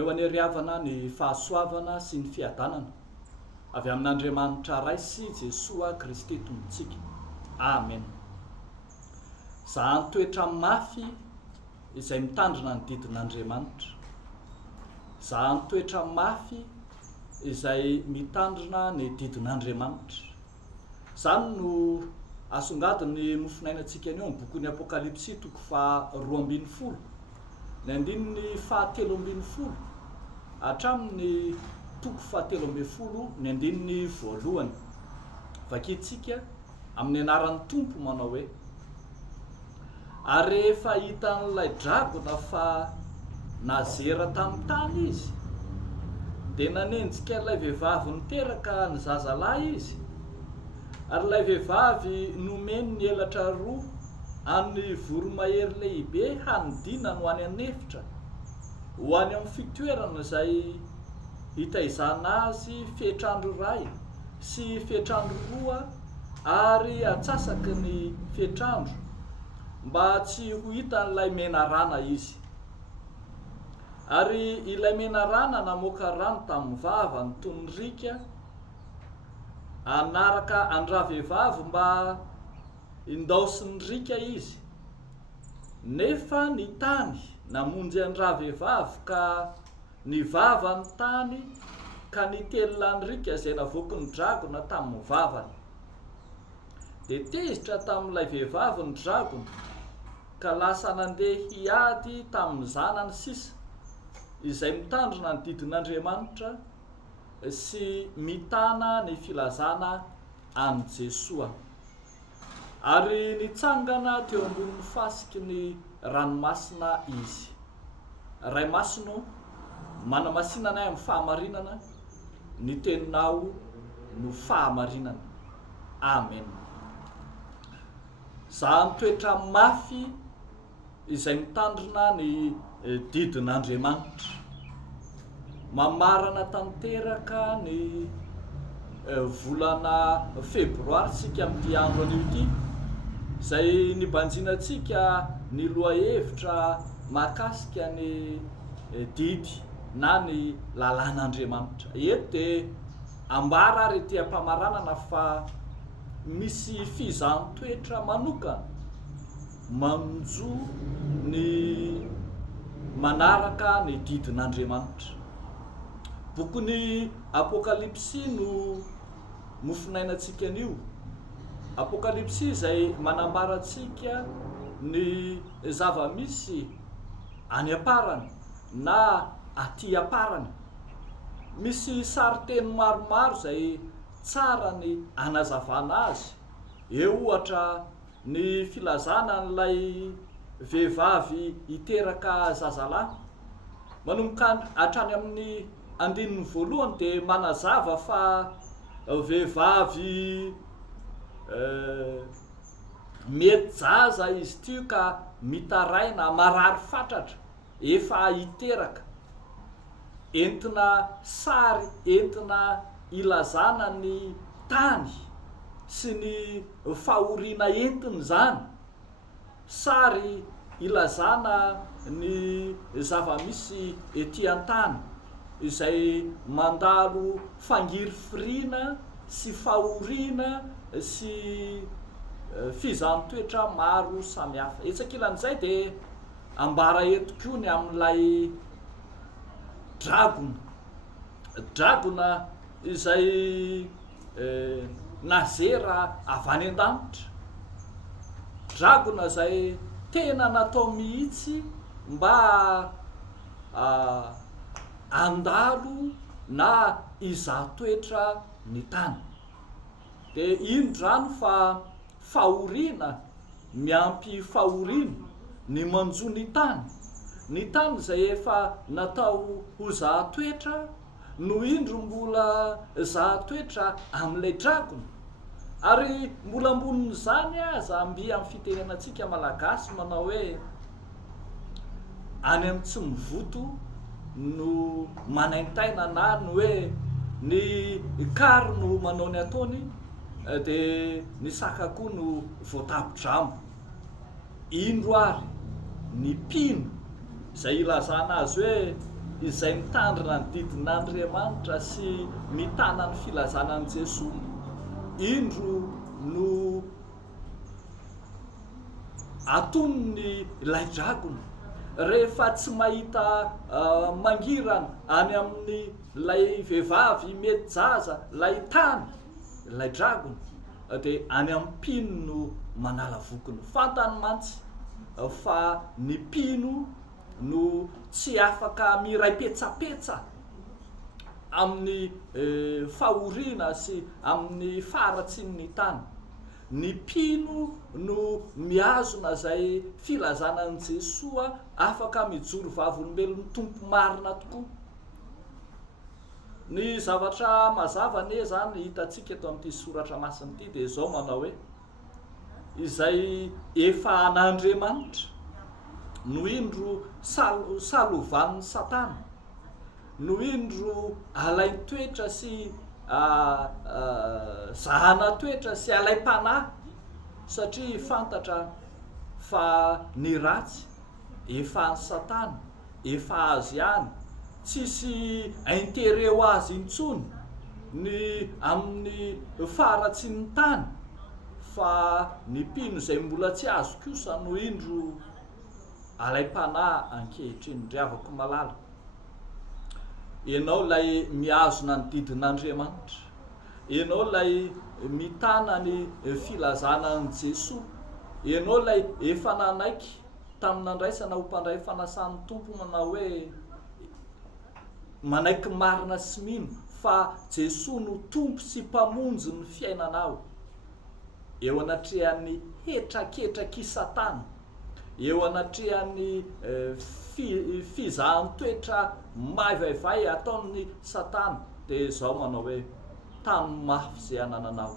Andreo aneriavana ny fahasoavana sy ny fiadanana avy amin'Andriamanitra ray sy Jesosy Kristy tompontsika. Amen. Zahan-toetra mafy izay mitandrina ny didin'Andriamanitra. Zahan-toetra mafy izay mitandrina ny didin'Andriamanitra. Zany no asongadiny nofinainantsika anio amin'ny bokin'ny Apokalipsy toko faha 12, ny andininy faha 13 hatramin'ny toko faha 13 ny andininy voalohany. Vakitsika amin'ny anaran'ny Tompo manao hoe: ary rehefa hitan'ilay dragona fa nazera tamin'ny tany izy, dia nanenjika ilay vehivavy niteraka ny zazalahy izy, ary ilay vehivavy nomeny ny elatra roa amin'ny voromahery lehibe hanidina ho any anefitra, ho any amin'ny fitoerana izay hitaizana azy fetrandro iray sy fetrandro roa ary atsasaky ny fetrandro, mba tsy ho hitan'ilay menarana izy. Ary ilay menarana namoaka rano tamin'ny vava toy ny rika, anaraka andra-vehivavy mba hindaosy ny rika izy. Nefa ny tany namonjy andra-vehivavy ka ny vava ny tany ka nitelona ny rika izay navoaky ny dragona tamin'ny vavany. Dia tezitra tamin'ilay vehivavy ny dragona ka lasa nandeha hiady tamin'ny zanany sisa izay mitandrina ny didin'Andriamanitra sy mitana ny filazana an' Jesosy. Ary nitsangana teo ambonin'ny fasiky ny ranomasina izy. Ray Masino, manamasinana ahy amin'ny fahamarinana, ny teninao no fahamarinana. Amen. Zahan-toetra mafy izay mitandrina ny didin'Andriamanitra. Mamarana tanteraka ny volana febroary sika amin'ity andro anio ity, izay nibanjinantsika ny lohahevitra mahakasika ny didy na ny lalàn'Andriamanitra. Eto dia ambara ary ety am-pamaranana fa misy fizahan-toetra manokana manjo ny manaraka ny didin'Andriamanitra. Bokin'ny Apokalipsy no mofinainantsika anio. Apokalipsy izay manambara antsika ny zava-misy any aparany na aty aparany. Misy sariteny maromaro izay tsara ny anazavana azy. Eo ohatra ny filazana n'ilay vehivavy hiteraka zazalahy, manomboka hatrany amin'ny andininy voalohany dia manazava fa vehivavy mety jaza izy tio ka mitaraina marary fatratra efa hiteraka. Entina sary, entina ilazana ny tany sy ny fahoriana entiny zany. Sary ilazana ny zava-misy ety an-tany izay mandalo fangirifirina sy fahoriana sy fizahan-toetra maro samihafa. Etsak'ilan'izay dia ambara eto koa ny amin'ilay dragona izay nazera avy any an-danitra. Dragona izay tena natao mihitsy mba andalo na izahan-toetra ny tany. Dia indrano fa fahoriana miampy fahoriana ny manjo ny tany. Ny tany izay efa natao ho zahan-toetra no indro mbola zahan-toetra amin'ilay dragona. Ary mbola ambonin'izany aza mby amin'ny fitenenantsika malagasy manao hoe any amin'ny tsy mivoto no manaintaina, na ny hoe ny kary no manao ny ataony dia ny saka koa no voatabo-dramo. Indro ary ny pino izay ilazana azy hoe izay mitandrina ny didin'Andriamanitra sy mitana ny filazana an' Jesosy. Indro no atonony ilay dragona rehefa tsy mahita mangirana any amin'ny lay vehivavy mety jaza lay tany lay dragona, dia any amin'ny mpino no manala vokiny. Fantany mantsy fa ny mpino no tsy afaka miray petsapetsa amin'ny fahoriana sy amin'ny faratsin'ny tany. Ny mpino no miazona zay filazana an' Jesosy afaka mijoro vavolombelon'ny tompo marina tokoa. Ny zavatra mazava ne zany hitantsika eto amin'ity soratra masina ity dia zao manao hoe izay efa an'Andriamanitra no indro salovan'ny Satana, no indro alay toetra sy zahana-toetra sy alay-panahy, satria fantatra fa ny ratsy efa ny Satana, efa azy ihany, tsisy intereo azy intsony ny amin'ny faratsin'ny tany, fa ny mpino izay mbola tsy azo kosa no indro alay-panahy ankehitriny. Ndre avako malala, ianao lay miazona ny didin'Andriamanitra, ianao lay mitana ny filazana an' Jesosy, ianao lay efa nanaiky tamin'andraisana ho mpandray fanasan'ny tompo manao hoe manaiky marina sy mino fa Jesosy no tompo sy mpamonjy ny fiainanao. Eo anatrehan'ny hetraketraky Satana, eo anatrehan'ny fizahan-toetra maivaivay ataon'ny Satana, dia zao manao hoe tany mafy zay anananao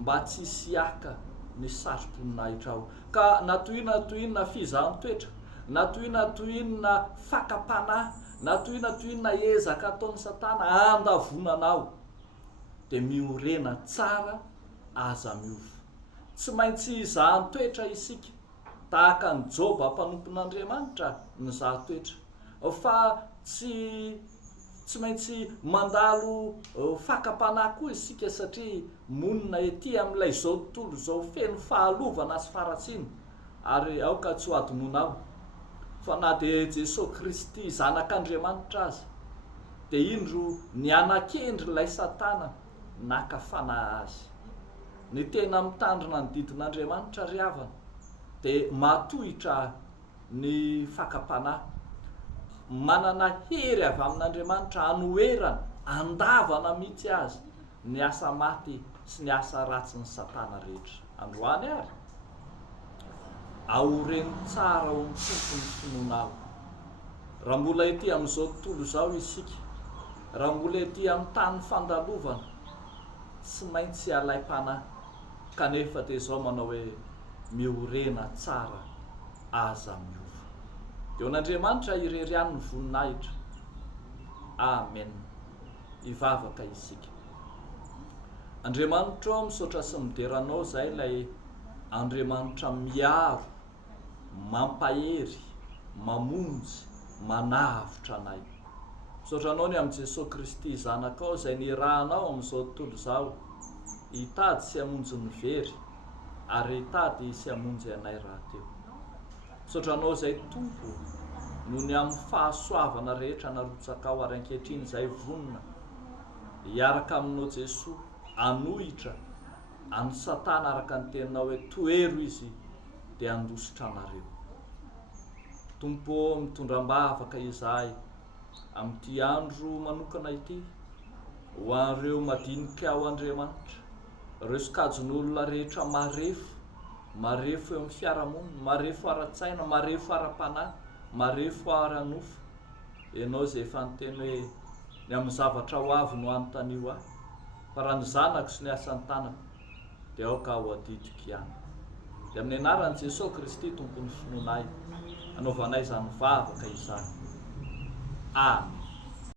mba tsy hisiaka ny sarotroninaitra ao. Ka natoinona fizahan-toetra, natoinona fakapanahy, natoinona ezaka ataon'ny Satana andavonanao, dia miorena tsara aza miova. Tsy maintsy zahan-toetra isika, tahaka ny Joba mpanompon'Andriamanitra ny zahan-toetra, fa tsy maintsy mandalo fakapanahy koa isika, satria monina ety amin'ilay zao tontolo zao feno fahalovana sy faratsiny, ary aoka tsy ho adononao fa na dia Jesosy Kristy zanak'Andriamanitra aza, dia indro ny anak'endry ilay Satana nakafana azy. Ny tena mitandrina ny didin'Andriamanitra ry havana dia matohitra ny fakapanahy, manana hery avy amin'Andriamanitra anoherana, andavana mihitsy azy ny asa maty sy ny asa ratsy ny Satana rehetra. Androany ary aoreny tsara ao amin'ny tompony finoanao. Raha mbola ety amin'izao tontolo zao isika, raha mbola ety amin'ny tany fandalovana, tsy maintsy alay-panahy, kanefa dia zao manao hoe miorena tsara aza miova. Eo an'Andriamanitra ireriany ny voninahitra. Amen. Ivavaka isika. Andriamanitra misaotra sy mideranao zay lay Andriamanitra miaro, mampahery, mamonjy, manavitra anay. Misaotranao ny amin'i Jesosy Kristy zanakao zay nirahanao amin'izao tontolo zao, hitady sy hamonjy ny very ary hitady sy hamonjy anay raha teo. Misaotranao zay Tompo noho ny amin'ny fahasoavana rehetra narotsakao ary ankehitriny zay vonona hiaraka aminao Jesosy, anohitra any Satana araka ny teninao hoe toero izy dia andositra anareo. Tompo mitondram-bavaka IZAY amin'ity andro manokana ity ho an'ireo madinika ao Andriamanitra, ireo sokajin'olona rehetra marefo eo amin'ny fiarahamonina, marefo ara-tsaina, marefo ara-panahy, marefo ara-nofo. Ianao zay efa niteny hoe ny amin'ny zavatra ho avy no anontanio ahy, fa raha ny zanako sy ny asan'ny tanako dia aoka ho adidiko ihany. Dia amin'ny anaran'i Jesosy Kristy tompony finoanay, anaovanay izany vavaka izany. Amen.